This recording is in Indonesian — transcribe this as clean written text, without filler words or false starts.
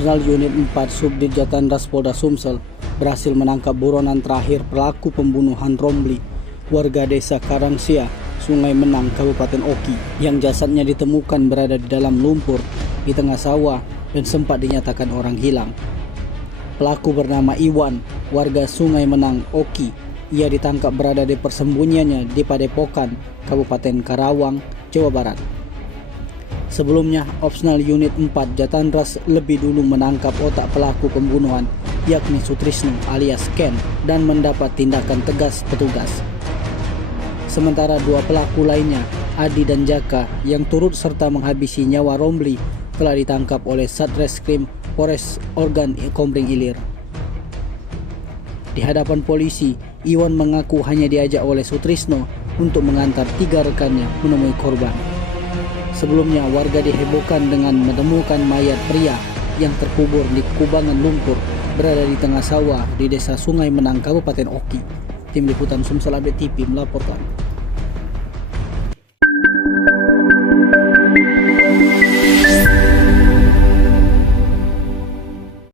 Opsnal Unit 4 Subdit Jatanras Polda Sumsel berhasil menangkap buronan terakhir pelaku pembunuhan Romli, warga desa Karangsia, Sungai Menang, Kabupaten Oki, yang jasadnya ditemukan berada di dalam lumpur di tengah sawah dan sempat dinyatakan orang hilang. Pelaku bernama Iwan, warga Sungai Menang, Oki. Ia ditangkap berada di persembunyiannya di Padepokan, Kabupaten Karawang, Jawa Barat. Sebelumnya, Opsnal Unit 4 Jatanras lebih dulu menangkap otak pelaku pembunuhan, yakni Sutrisno alias Ken, dan mendapat tindakan tegas petugas. Sementara dua pelaku lainnya, Adi dan Jaka, yang turut serta menghabisi nyawa Romli, telah ditangkap oleh Satreskrim Polres Ogan Komering Ilir. Di hadapan polisi, Iwan mengaku hanya diajak oleh Sutrisno untuk mengantar 3 rekannya menemui korban. Sebelumnya, warga dihebohkan dengan menemukan mayat pria yang terkubur di kubangan lumpur berada di tengah sawah di desa Sungai Menang, Kabupaten Oki. Tim Liputan Sumsel Update TV melaporkan.